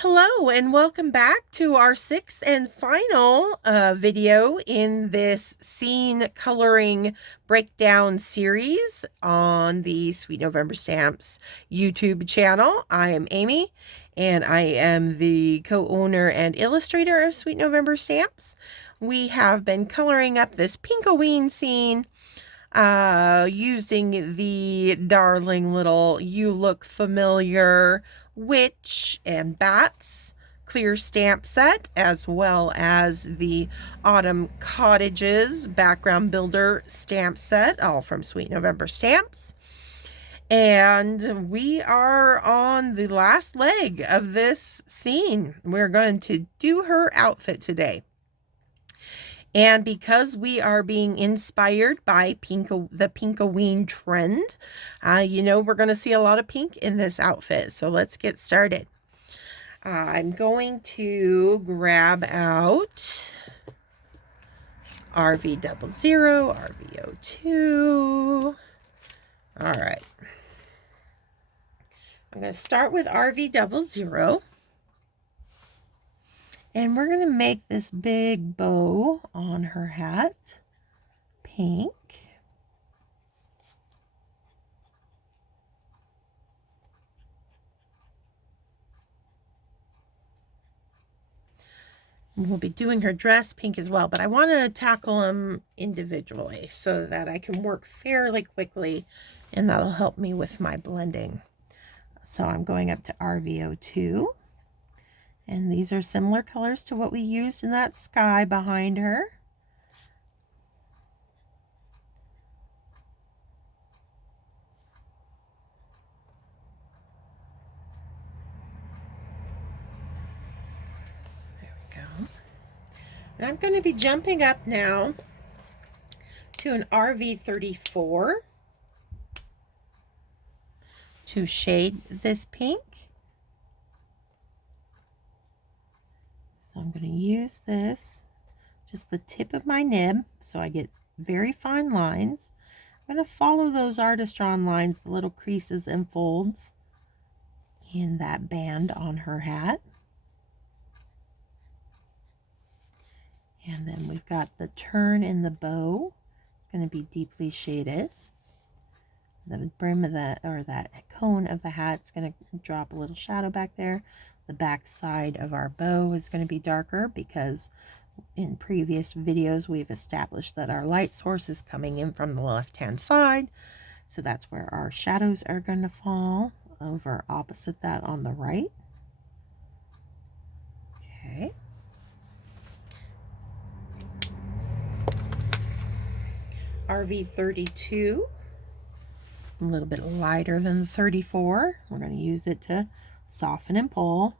Hello and welcome back to our sixth and final video in this scene coloring breakdown series on the Sweet November Stamps YouTube channel. I am Amy and I am the co-owner and illustrator of Sweet November Stamps. We have been coloring up this Pink-O-Ween scene using the darling little You Look Familiar Witch and Bats clear stamp set, as well as the Autumn Cottages background builder stamp set, all from Sweet November Stamps. And we are on the last leg of this scene. We're going to do her outfit today. And because we are being inspired by the Pink-O-Ween trend, we're going to see a lot of pink in this outfit. So let's get started. I'm going to grab out RV00, RV02. All right. I'm going to start with RV00. And we're going to make this big bow on her hat pink. We'll be doing her dress pink as well, but I want to tackle them individually so that I can work fairly quickly, and that'll help me with my blending. So I'm going up to RV02. And these are similar colors to what we used in that sky behind her. There we go. And I'm going to be jumping up now to an RV34 to shade this pink. So I'm going to use this, just the tip of my nib, so I get very fine lines. I'm going to follow those artist drawn lines, the little creases and folds in that band on her hat. And then we've got the turn in the bow. It's going to be deeply shaded. The brim of that, or that cone of the hat, is going to drop a little shadow back there. The back side of our bow is going to be darker because in previous videos we've established that our light source is coming in from the left-hand side. So that's where our shadows are going to fall, over opposite that on the right. Okay. RV32, a little bit lighter than the 34. We're going to use it to soften and pull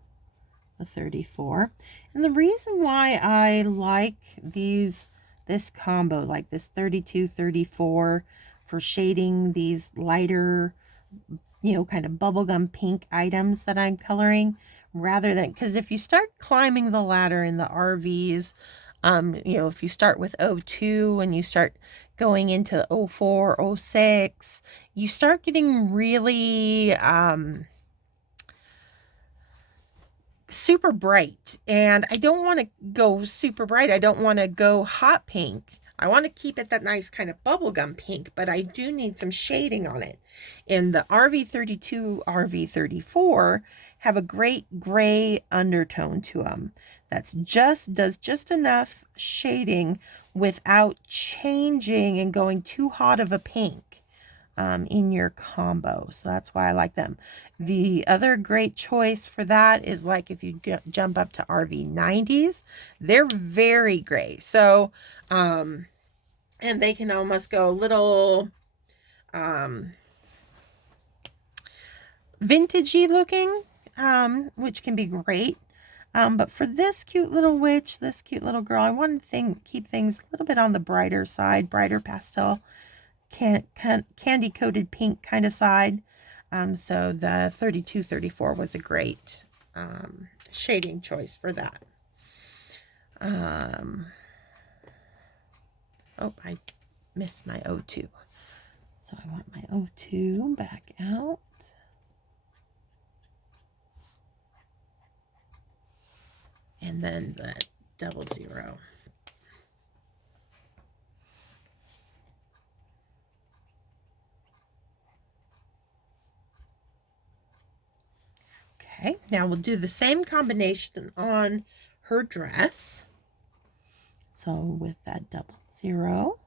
the 34. And the reason why I like this combo, like this 32, 34, for shading these lighter, kind of bubblegum pink items that I'm coloring, rather than, because if you start climbing the ladder in the RVs, if you start with 02 and you start going into 04, 06, you start getting really super bright. And I don't want to go super bright. I don't want to go hot pink. I want to keep it that nice kind of bubblegum pink, but I do need some shading on it. And the RV32, RV34 have a great gray undertone to them. Does just enough shading without changing and going too hot of a pink in your combo. So that's why I like them. The other great choice for that is, like, if you jump up to RV90s, they're very gray. So, and they can almost go a little vintagey looking, which can be great. But for this cute little witch, this cute little girl, I want to keep things a little bit on the brighter side, brighter pastel, candy coated pink kind of side. So the 32, 34 was a great shading choice for that. Oh, I missed my 02. So I want my 02 back out. and then the 00. Okay, now we'll do the same combination on her dress. So with that 00,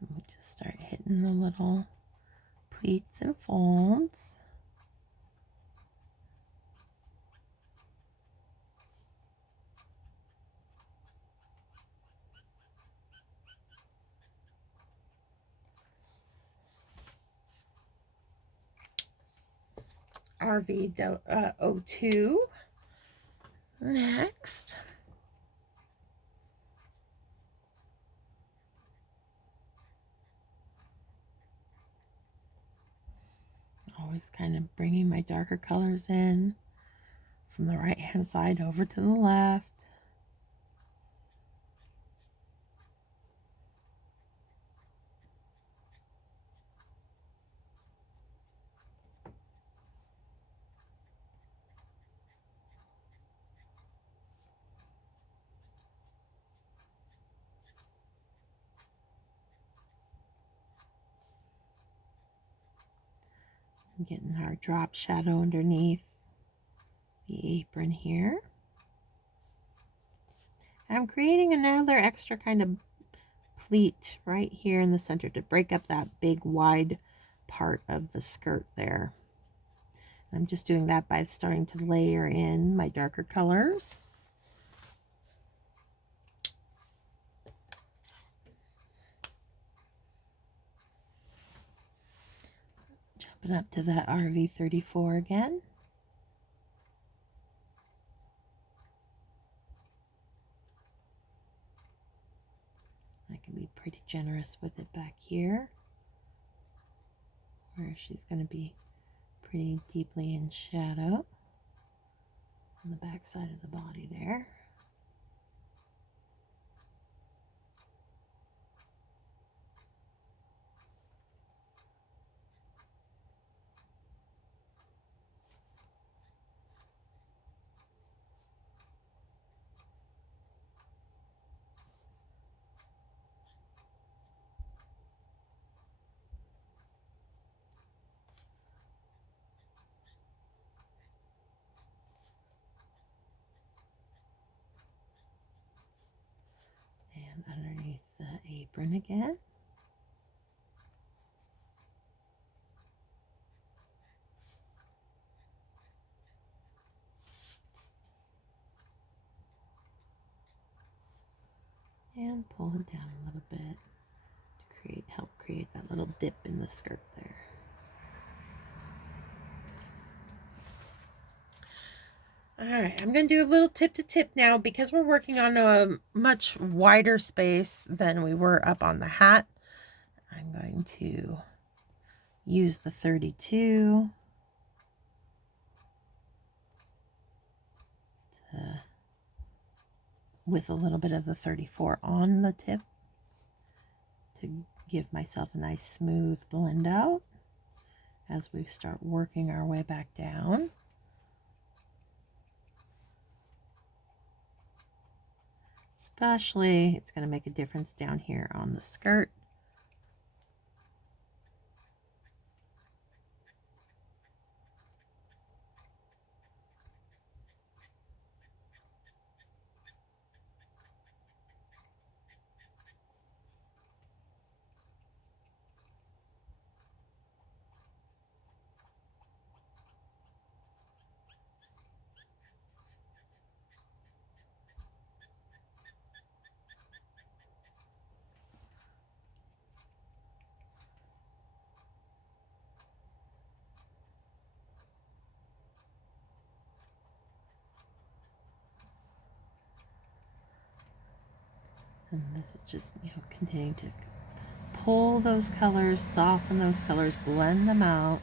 we just start hitting the little pleats and folds. RV02 next. Always kind of bringing my darker colors in from the right hand side over to the left. Getting our drop shadow underneath the apron here. And I'm creating another extra kind of pleat right here in the center to break up that big wide part of the skirt there. I'm just doing that by starting to layer in my darker colors. Jumping up to that RV34 again. I can be pretty generous with it back here, where she's going to be pretty deeply in shadow on the back side of the body there. And underneath the apron again. And pull it down a little bit to help create that little dip in the skirt there. Alright, I'm going to do a little tip to tip now because we're working on a much wider space than we were up on the hat. I'm going to use the 32 with a little bit of the 34 on the tip to give myself a nice smooth blend out as we start working our way back down. Especially, it's going to make a difference down here on the skirt. And this is just, continuing to pull those colors, soften those colors, blend them out.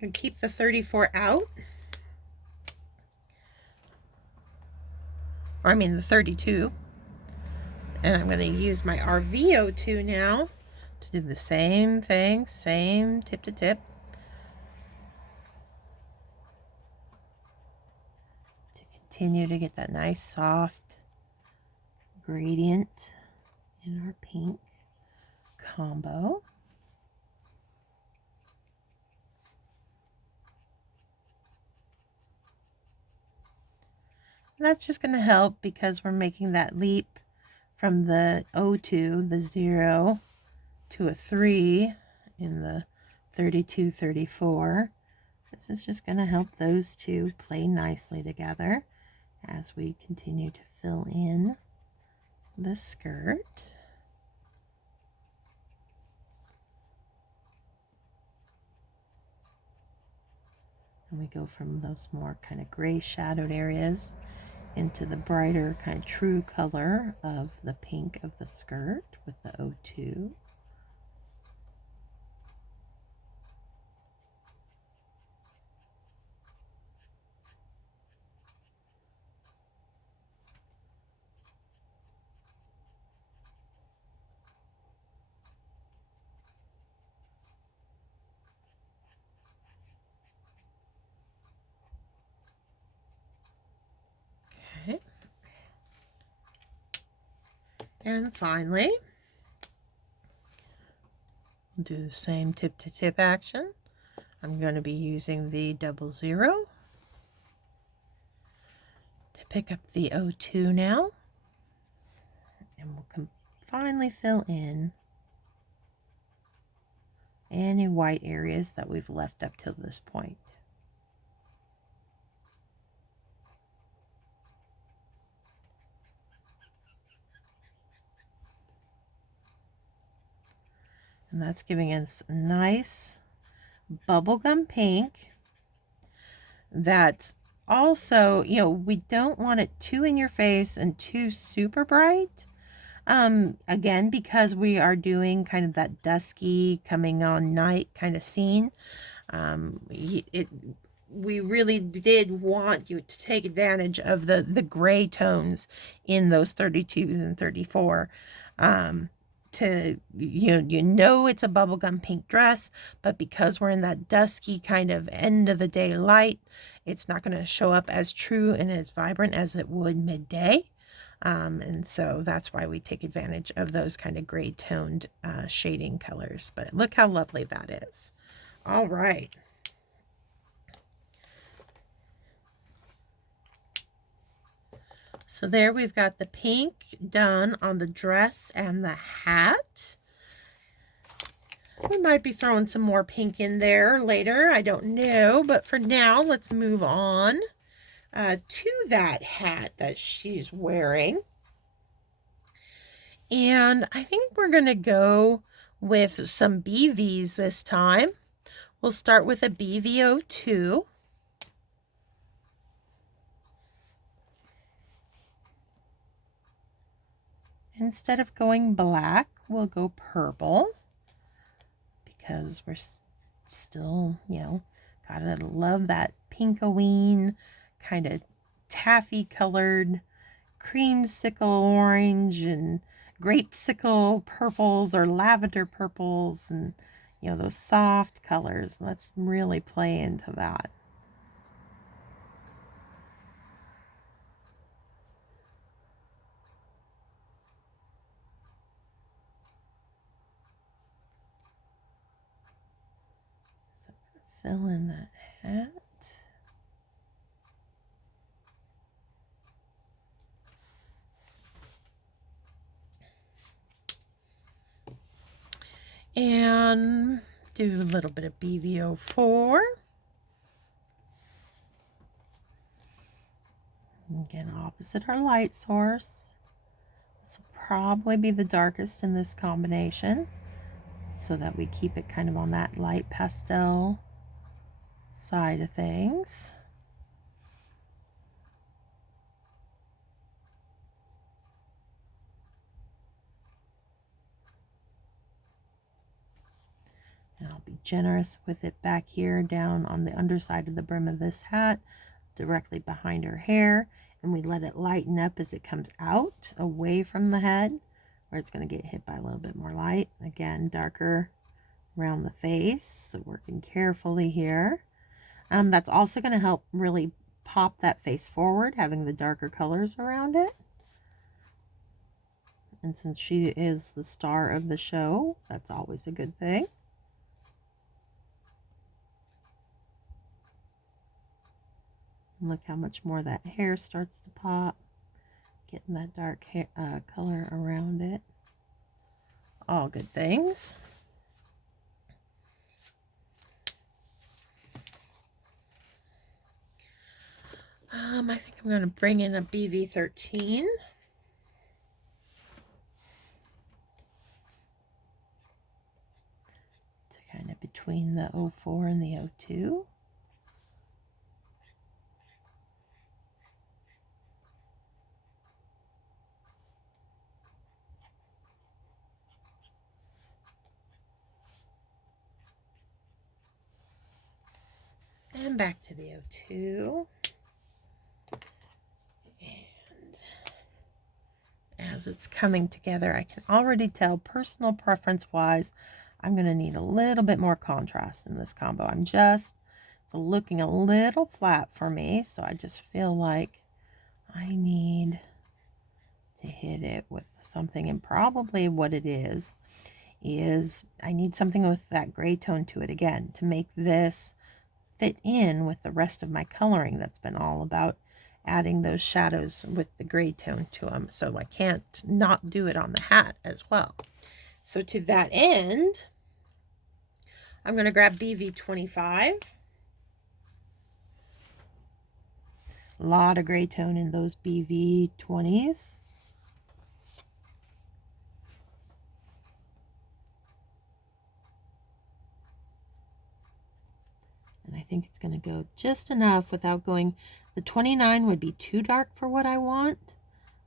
And keep the 34 out. Or I mean the 32. And I'm going to use my RVO2 now to do the same thing, same tip to tip. To continue to get that nice soft gradient in our pink combo. And that's just going to help because we're making that leap from the O2, the 0, to a 3 in the 32, 34. This is just going to help those two play nicely together as we continue to fill in the skirt. And we go from those more kind of gray shadowed areas into the brighter kind of true color of the pink of the skirt with the O2. Okay. And finally, we'll do the same tip to tip action. I'm going to be using the 00 to pick up the O2 now. And we'll finally fill in any white areas that we've left up till this point. And that's giving us a nice bubblegum pink that's also, you know, we don't want it too in your face and too super bright. Again, because we are doing kind of that dusky coming on night kind of scene. We really did want you to take advantage of the gray tones in those 32s and 34. To you know it's a bubblegum pink dress, but because we're in that dusky kind of end of the day light, it's not going to show up as true and as vibrant as it would midday. And so that's why we take advantage of those kind of gray toned shading colors. But look how lovely that is. All right. So there we've got the pink done on the dress and the hat. We might be throwing some more pink in there later. I don't know. But for now, let's move on to that hat that she's wearing. And I think we're going to go with some BVs this time. We'll start with a BVO2. Instead of going black, we'll go purple because we're still, you know, gotta love that Pink-O-Ween kind of taffy colored creamsicle orange and grapesicle purples or lavender purples, and you know, those soft colors. Let's really play into that. So fill in that hat. And do a little bit of BVO4. Again, opposite our light source. This will probably be the darkest in this combination, so that we keep it kind of on that light pastel side of things. And I'll be generous with it back here down on the underside of the brim of this hat, directly behind her hair, and we let it lighten up as it comes out away from the head, where it's going to get hit by a little bit more light. Again, darker around the face, so working carefully here. That's also going to help really pop that face forward, having the darker colors around it. And since she is the star of the show, that's always a good thing. And look how much more that hair starts to pop. Getting that dark hair, color around it. All good things. I think I'm going to bring in a BV13. To kind of between the 04 and the 02. And back to the 02. As it's coming together, I can already tell, personal preference wise, I'm going to need a little bit more contrast in this combo. It's looking a little flat for me, so I just feel like I need to hit it with something, and probably what it is I need something with that gray tone to it again to make this fit in with the rest of my coloring that's been all about adding those shadows with the gray tone to them, so I can't not do it on the hat as well. So to that end, I'm going to grab BV25. A lot of gray tone in those BV20s. And I think it's going to go just enough without going. The 29 would be too dark for what I want,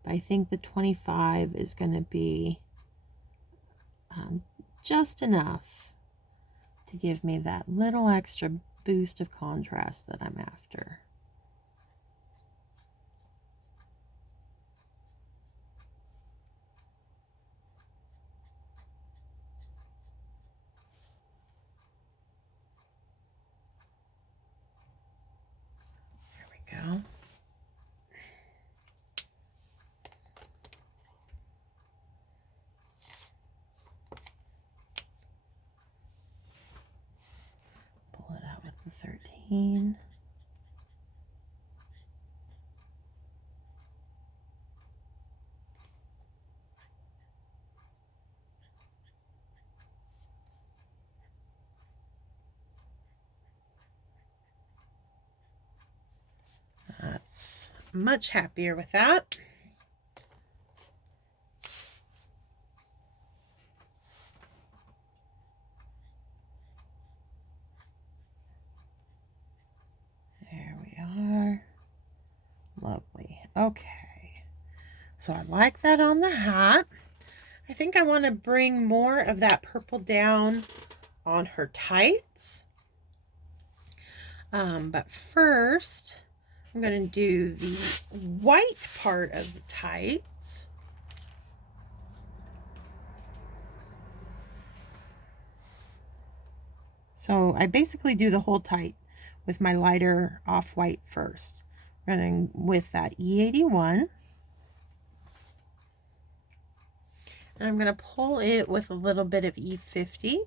but I think the 25 is going to be just enough to give me that little extra boost of contrast that I'm after. There we go. Pull it out with the 13. That's much happier with that. There we are. Lovely. Okay. So I like that on the hat. I think I want to bring more of that purple down on her tights. But first, I'm going to do the white part of the tights. So I basically do the whole tight with my lighter off-white first. Running with that E81. And I'm going to pull it with a little bit of E50.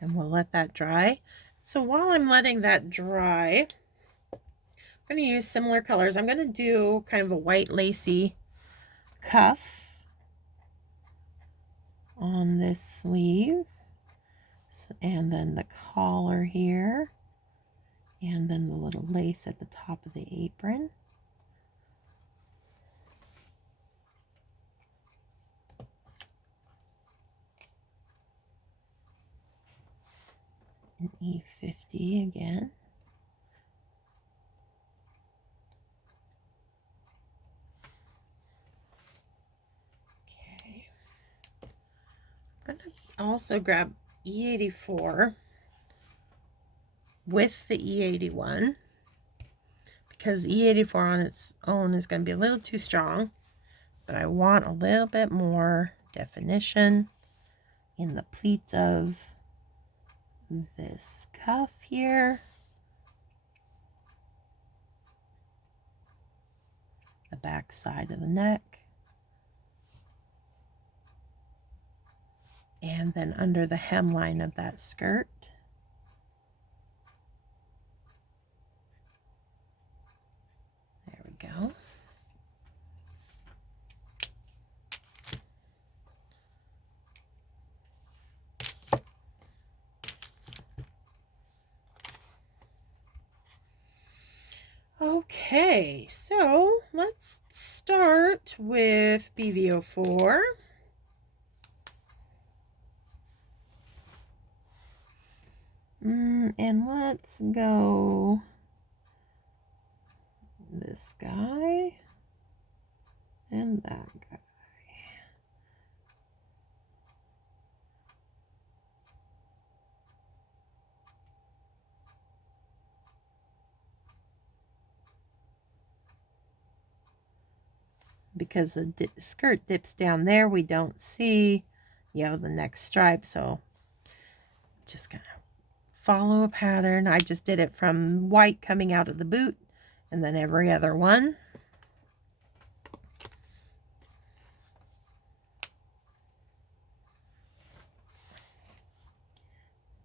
And we'll let that dry. So while I'm letting that dry, I'm going to use similar colors. I'm going to do kind of a white lacy cuff on this sleeve, and then the collar here, and then the little lace at the top of the apron. And E50 again. also grab E84 with the E81 because E84 on its own is going to be a little too strong, but I want a little bit more definition in the pleats of this cuff here, the back side of the neck, and then under the hemline of that skirt. There we go. Okay, so let's start with BV04. And let's go this guy and that guy. Because the skirt dips down there, we don't see, the next stripe, so just gonna follow a pattern. I just did it from white coming out of the boot and then every other one.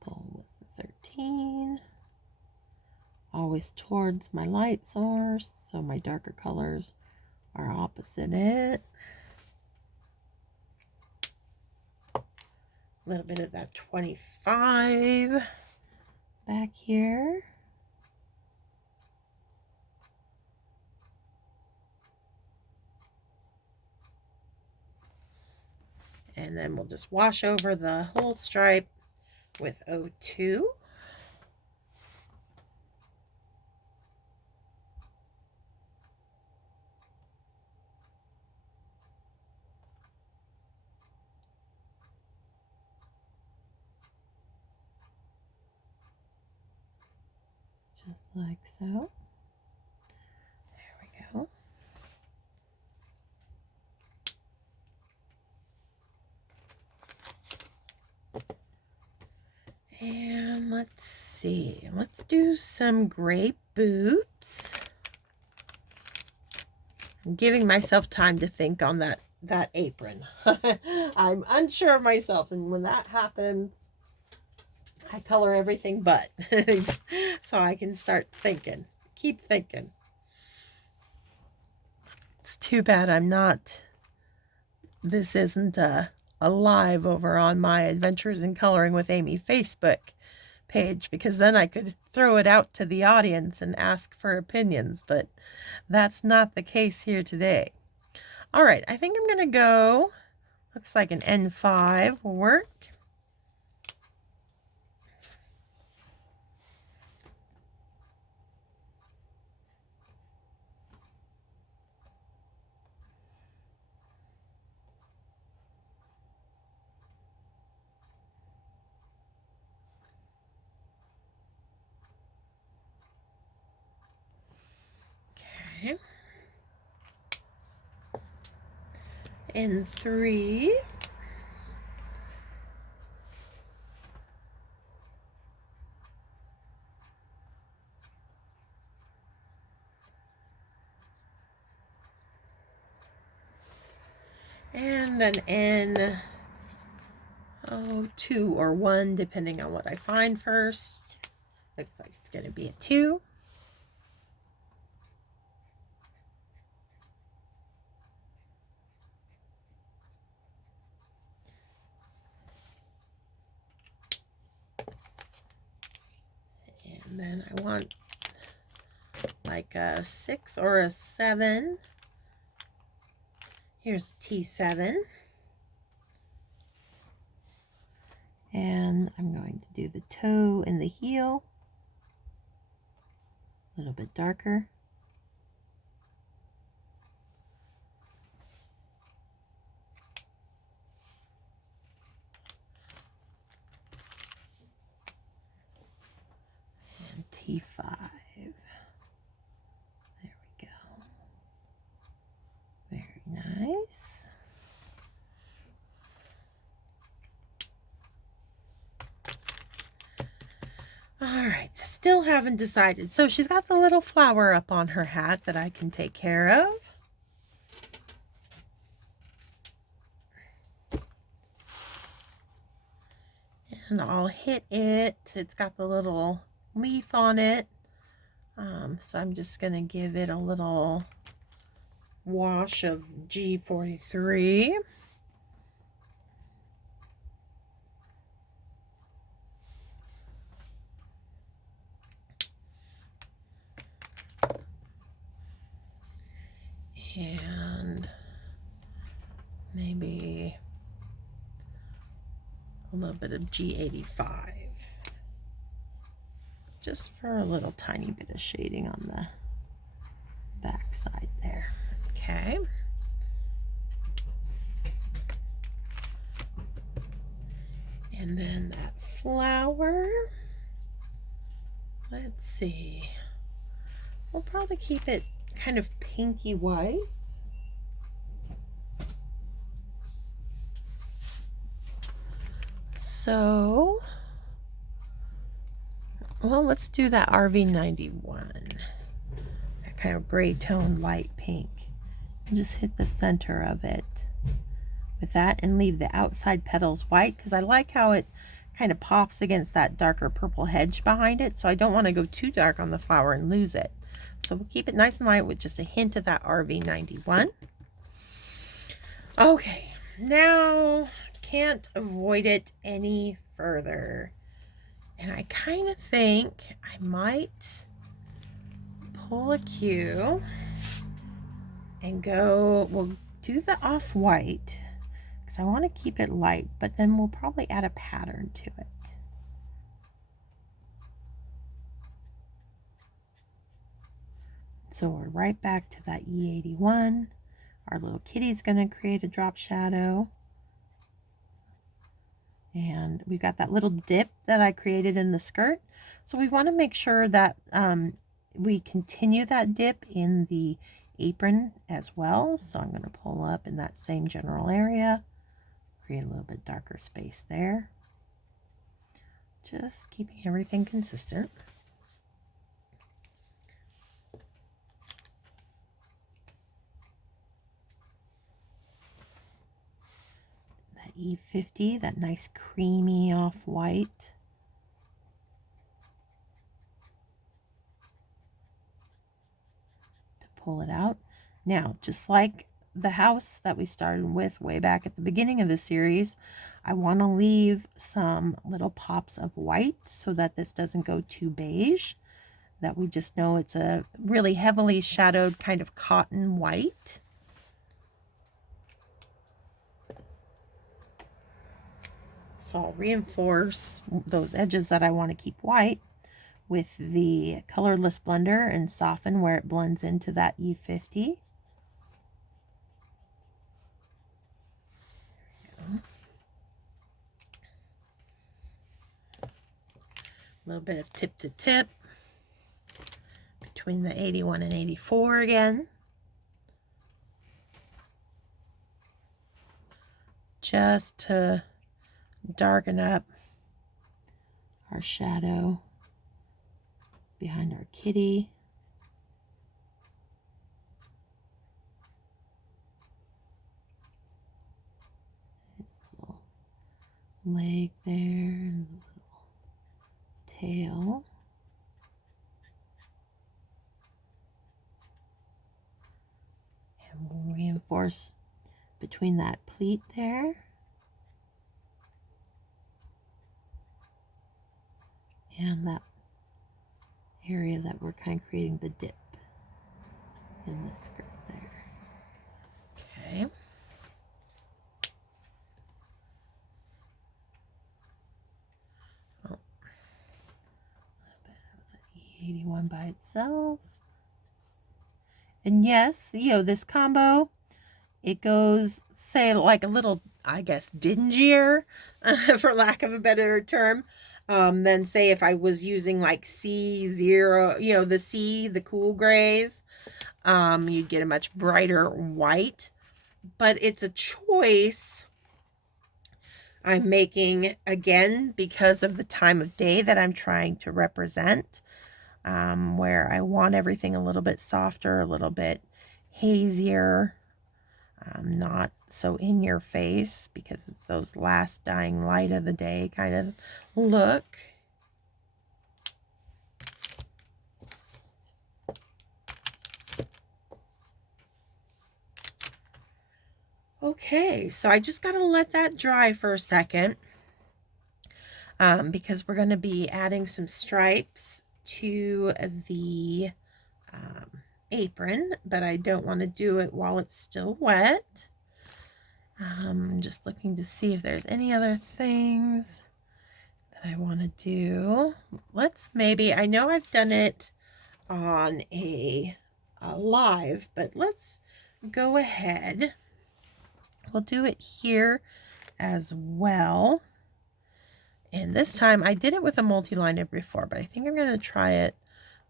Pull with the 13. Always towards my light source, so my darker colors are opposite it. A little bit of that 25 back here. And then we'll just wash over the whole stripe with 02. Just like so. There we go. And let's see, let's do some gray boots. I'm giving myself time to think on that apron. I'm unsure of myself, and when that happens, I color everything but so I can start thinking, keep thinking. It's too bad this isn't a live over on my Adventures in Coloring with Amy Facebook page, because then I could throw it out to the audience and ask for opinions, but that's not the case here today. All right, I think I'm gonna go, looks like an N5 will work. Okay. N3. And an N2 or 1, depending on what I find first. Looks like it's going to be a 2. And then I want like a 6 or a 7. Here's T7. And I'm going to do the toe and the heel a little bit darker. still haven't decided. So she's got the little flower up on her hat that I can take care of. And I'll hit it. It's got the little leaf on it. So I'm just going to give it a little wash of G43. And maybe a little bit of G85. Just for a little tiny bit of shading on the back side there. Okay. And then that flower, let's see, we'll probably keep it kind of pinky white. So, well, let's do that RV91, that kind of gray tone light pink, and just hit the center of it with that and leave the outside petals white, because I like how it kind of pops against that darker purple hedge behind it, so I don't want to go too dark on the flower and lose it. So we'll keep it nice and light with just a hint of that RV91. Okay, now can't avoid it any further. And I kind of think I might pull a cue and go, we'll do the off-white because I want to keep it light, but then we'll probably add a pattern to it. So we're right back to that E81. Our little kitty's going to create a drop shadow. And we've got that little dip that I created in the skirt. So we want to make sure that we continue that dip in the apron as well. So I'm going to pull up in that same general area, create a little bit darker space there. Just keeping everything consistent. E50, that nice creamy off-white. To pull it out. Now, just like the house that we started with way back at the beginning of the series, I want to leave some little pops of white so that this doesn't go too beige, that we just know it's a really heavily shadowed kind of cotton white. So I'll reinforce those edges that I want to keep white with the colorless blender and soften where it blends into that E50. A little bit of tip to tip between the 81 and 84 again. Just to darken up our shadow behind our kitty. His little leg there and little tail. And we'll reinforce between that pleat there. And that area that we're kind of creating the dip in the skirt there. Okay. Oh. A little bit of the E81 by itself. And yes, you know, this combo, it goes, say, like a little, I guess, dingier, for lack of a better term. Than say if I was using like C0, you know, the cool grays, you'd get a much brighter white, but it's a choice I'm making again because of the time of day that I'm trying to represent. where I want everything a little bit softer, a little bit hazier, not so in your face, because it's those last dying light of the day kind of look. Okay, so I just got to let that dry for a second, because we're going to be adding some stripes to the apron, but I don't want to do it while it's still wet. I'm just looking to see if there's any other things that I want to do. Let's maybe, I know I've done it on a live, but let's go ahead. We'll do it here as well. And this time I did it with a multi-liner before, but I think I'm going to try it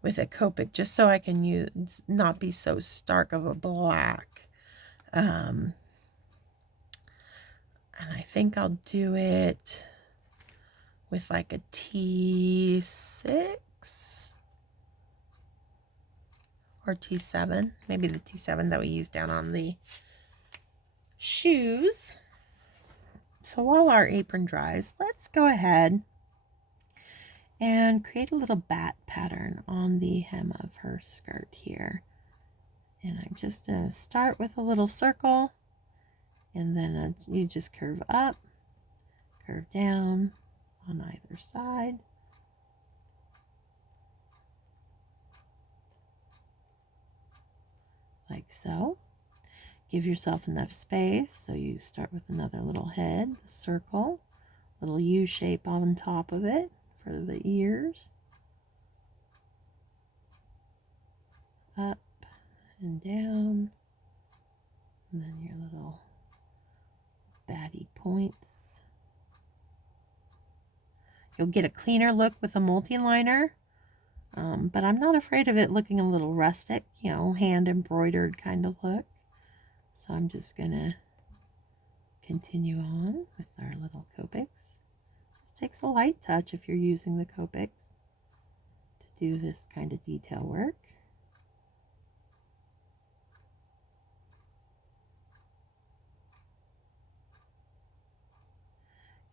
with a Copic just so I can use, not be so stark of a black. And I think I'll do it with like a T6 or T7, maybe the T7 that we use down on the shoes. So while our apron dries, let's go ahead and create a little bat pattern on the hem of her skirt here. And I'm just going to start with a little circle, and then you just curve up, curve down on either side. Like so. Give yourself enough space, so you start with another little head, the circle, little U shape on top of it for the ears. Up and down, and then your little batty points. You'll get a cleaner look with a multi-liner, but I'm not afraid of it looking a little rustic, you know, hand embroidered kind of look. So I'm just going to continue on with our little Copics. This takes a light touch if you're using the Copics to do this kind of detail work.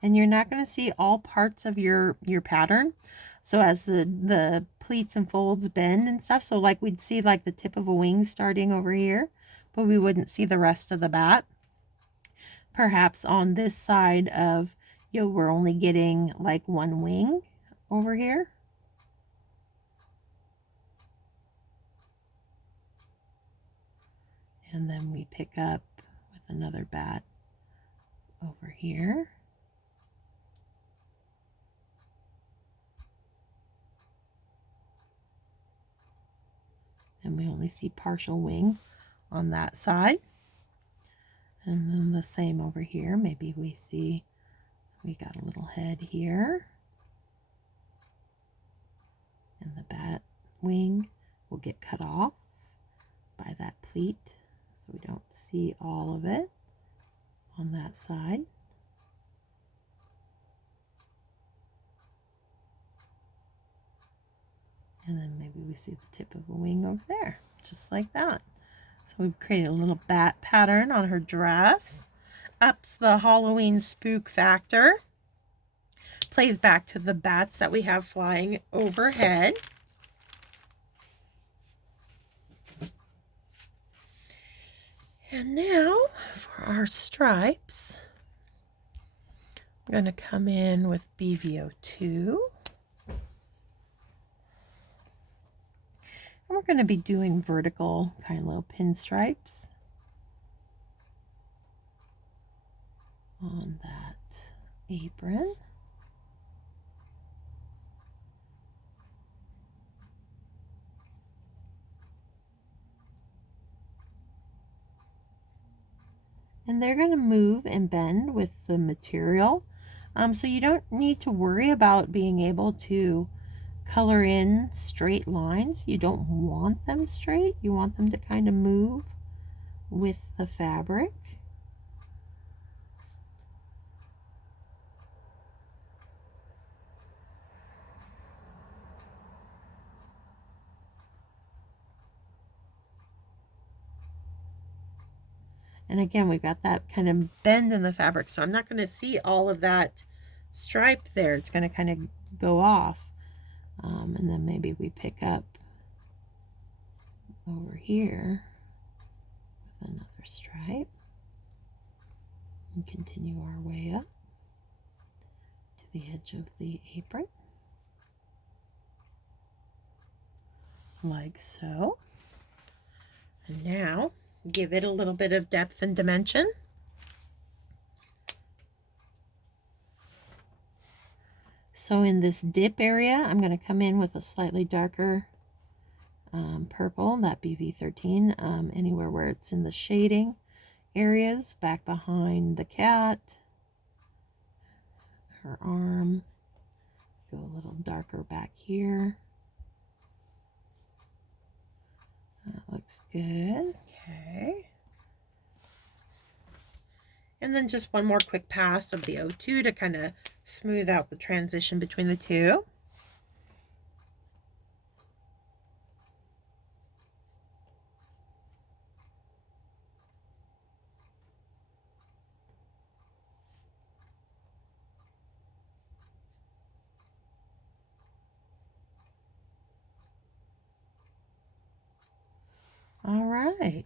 And you're not going to see all parts of your pattern. So as the pleats and folds bend and stuff, so like we'd see like the tip of a wing starting over here, but we wouldn't see the rest of the bat. Perhaps on this side of, you know, we're only getting like one wing over here. And then we pick up with another bat over here. And we only see partial wing on that side. And then the same over here. Maybe we see we got a little head here. And the bat wing will get cut off by that pleat, so we don't see all of it on that side. And then maybe we see the tip of a wing over there, just like that. So we've created a little bat pattern on her dress. Ups the Halloween spook factor. Plays back to the bats that we have flying overhead. And now for our stripes, I'm going to come in with BVO2. And we're going to be doing vertical kind of little pinstripes on that apron. And they're going to move and bend with the material. So you don't need to worry about being able to color in straight lines. You don't want them straight. You want them to kind of move with the fabric. And again, we've got that kind of bend in the fabric, so I'm not going to see all of that stripe there. It's going to kind of go off. And then maybe we pick up over here with another stripe and continue our way up to the edge of the apron, like so. And now give it a little bit of depth and dimension. So in this dip area, I'm going to come in with a slightly darker purple, that BV13, anywhere where it's in the shading areas, back behind the cat, her arm, go a little darker back here. That looks good. Okay. And then just one more quick pass of the O2 to kind of smooth out the transition between the two. All right.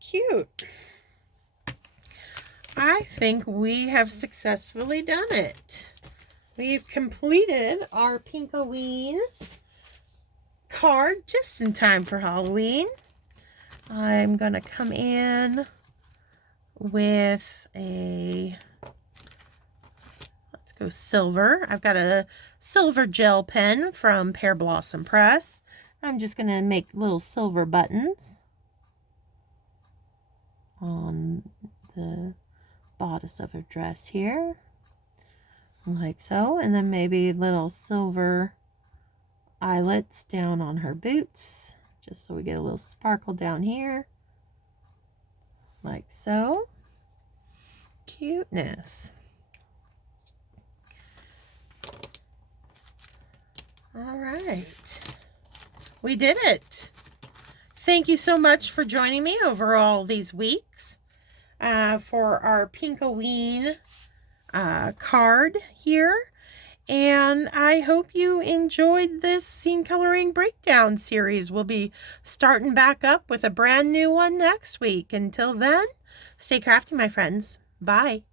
Cute. I think we have successfully done it. We've completed our Pink-O-Ween card just in time for Halloween. I'm going to come in with a, let's go silver. I've got a silver gel pen from Pear Blossom Press. I'm just going to make little silver buttons on the bodice of her dress here, like so, and then maybe little silver eyelets down on her boots, just so we get a little sparkle down here, like so. Cuteness. All right, we did it. Thank you so much for joining me over all these weeks for our Pink-O-Ween card here. And I hope you enjoyed this scene coloring breakdown series. We'll be starting back up with a brand new one next week. Until then, stay crafty, my friends. Bye.